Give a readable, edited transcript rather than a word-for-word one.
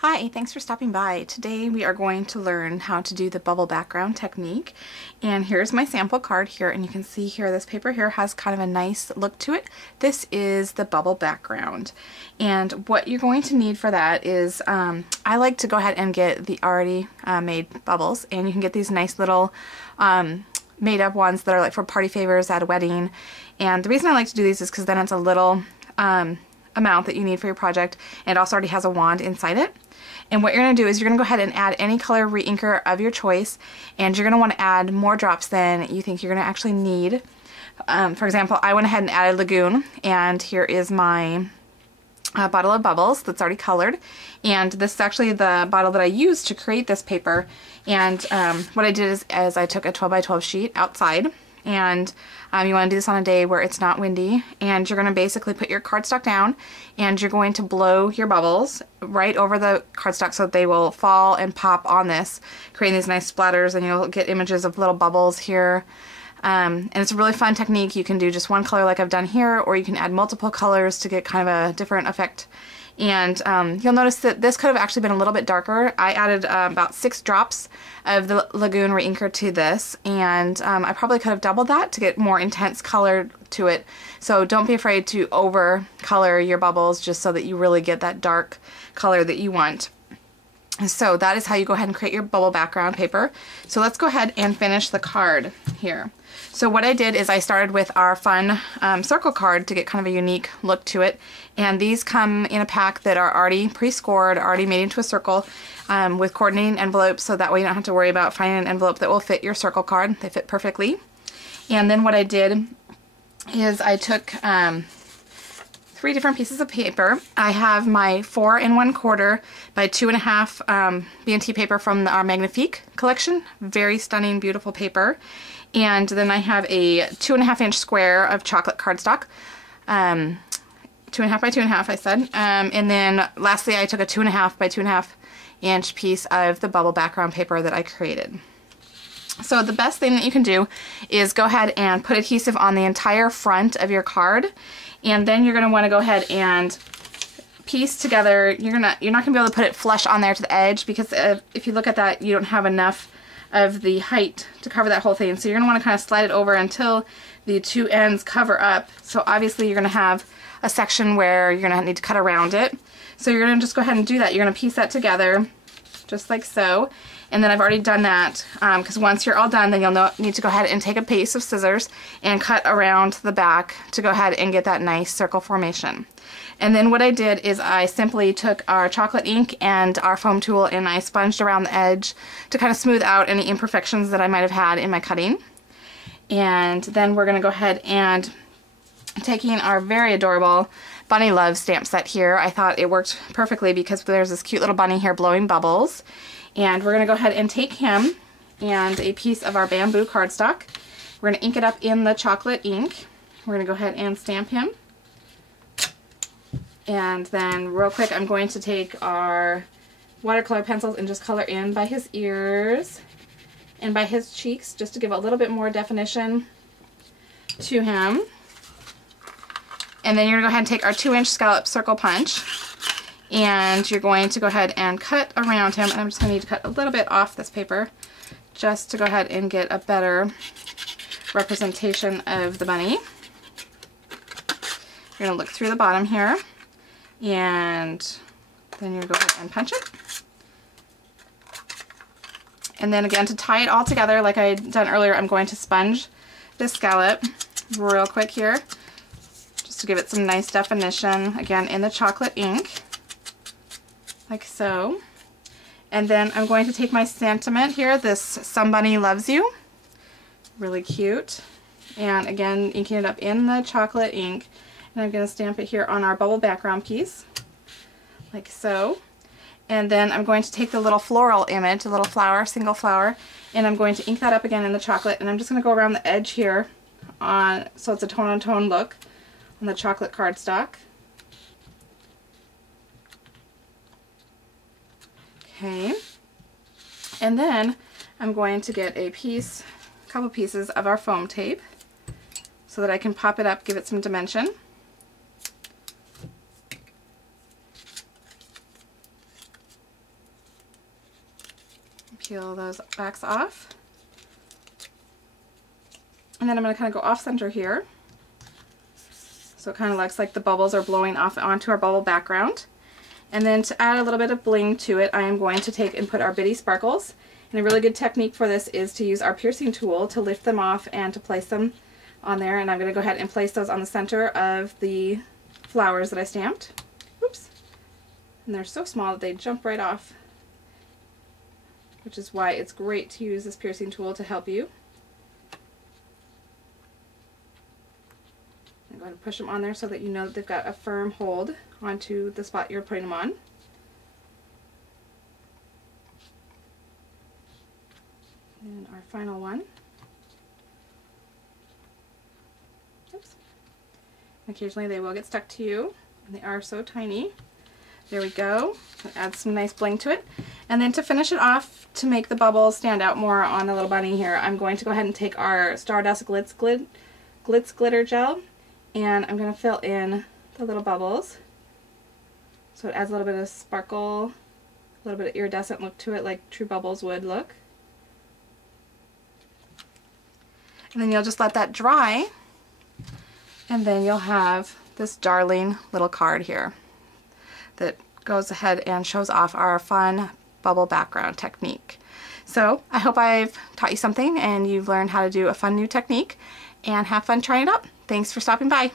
Hi, thanks for stopping by. Today we are going to learn how to do the bubble background technique. And here's my sample card here, and you can see here this paper here has kind of a nice look to it. This is the bubble background. And what you're going to need for that is, I like to go ahead and get the already made bubbles, and you can get these nice little made up ones that are like for party favors at a wedding. And the reason I like to do these is because then it's a little amount that you need for your project, and it also already has a wand inside it. And what you're going to do is you're going to go ahead and add any color reinker of your choice, and you're going to want to add more drops than you think you're going to actually need. For example, I went ahead and added Lagoon, and here is my bottle of bubbles that's already colored. And this is actually the bottle that I used to create this paper. And what I did is I took a 12 by 12 sheet outside, and you want to do this on a day where it's not windy, and you're going to basically put your cardstock down, and you're going to blow your bubbles right over the cardstock so that they will fall and pop on this, creating these nice splatters, and you'll get images of little bubbles here. And it's a really fun technique. You can do just one color like I've done here, or you can add multiple colors to get kind of a different effect. And you'll notice that this could have actually been a little bit darker. I added about 6 drops of the Lagoon reinker to this, and I probably could have doubled that to get more intense color to it. So don't be afraid to over color your bubbles just so that you really get that dark color that you want. So that is how you go ahead and create your bubble background paper. So let's go ahead and finish the card here. So what I did is I started with our fun circle card to get kind of a unique look to it. And these come in a pack that are already pre-scored, already made into a circle with coordinating envelopes, so that way you don't have to worry about finding an envelope that will fit your circle card. They fit perfectly. And then what I did is I took 3 different pieces of paper. I have my 4 1/4 by 2.5 B&T paper from our Magnifique collection. Very stunning, beautiful paper. And then I have a 2.5 inch square of chocolate cardstock. 2.5 by 2.5, I said. And then lastly, I took a 2.5 by 2.5 inch piece of the bubble background paper that I created. So the best thing that you can do is go ahead and put adhesive on the entire front of your card, and then you're going to want to go ahead and piece together. You're not going to be able to put it flush on there to the edge, because if you look at that, you don't have enough of the height to cover that whole thing. So you're going to want to kind of slide it over until the 2 ends cover up. So obviously you're going to have a section where you're going to need to cut around it. So you're going to just go ahead and do that. You're going to piece that together just like so. And then I've already done that, because once you're all done, then you'll need to go ahead and take a piece of scissors and cut around the back to go ahead and get that nice circle formation. And then what I did is I simply took our chocolate ink and our foam tool, and I sponged around the edge to kind of smooth out any imperfections that I might have had in my cutting. And then we're going to go ahead and taking our very adorable Bunny Love stamp set here. I thought it worked perfectly because there's this cute little bunny here blowing bubbles. And we're going to go ahead and take him and a piece of our bamboo cardstock. We're going to ink it up in the chocolate ink. We're going to go ahead and stamp him. And then real quick, I'm going to take our watercolor pencils and just color in by his ears and by his cheeks, just to give a little bit more definition to him. And then you're going to go ahead and take our 2-inch scallop circle punch, and you're going to go ahead and cut around him. And I'm just going to need to cut a little bit off this paper just to go ahead and get a better representation of the bunny. You're going to look through the bottom here, and then you're going to go ahead and punch it. And then again, to tie it all together like I had done earlier, I'm going to sponge this scallop real quick here, just to give it some nice definition, again in the chocolate ink, like so. And then I'm going to take my sentiment here, this Somebody Loves You, really cute, and again inking it up in the chocolate ink, and I'm going to stamp it here on our bubble background piece, like so. And then I'm going to take the little floral image, a little flower, single flower, and I'm going to ink that up again in the chocolate, and I'm just going to go around the edge here on, so it's a tone-on-tone look on the chocolate cardstock. Okay, and then I'm going to get a couple pieces of our foam tape so that I can pop it up, give it some dimension. Peel those backs off. And then I'm going to kind of go off center here. So it kind of looks like the bubbles are blowing off onto our bubble background. And then to add a little bit of bling to it, I am going to take and put our bitty sparkles. And a really good technique for this is to use our piercing tool to lift them off and to place them on there. And I'm going to go ahead and place those on the center of the flowers that I stamped. Oops. And they're so small that they jump right off, which is why it's great to use this piercing tool to help you. And go ahead and push them on there so that you know that they've got a firm hold onto the spot you're putting them on. And our final one. Oops. Occasionally they will get stuck to you, and they are so tiny. There we go. Add some nice bling to it. And then to finish it off, to make the bubbles stand out more on the little bunny here, I'm going to go ahead and take our Stardust Glitz Glitter Gel, and I'm going to fill in the little bubbles. So it adds a little bit of sparkle, a little bit of iridescent look to it, like true bubbles would look. And then you'll just let that dry, and then you'll have this darling little card here that goes ahead and shows off our fun bubble background technique. So I hope I've taught you something and you've learned how to do a fun new technique, and have fun trying it out. Thanks for stopping by.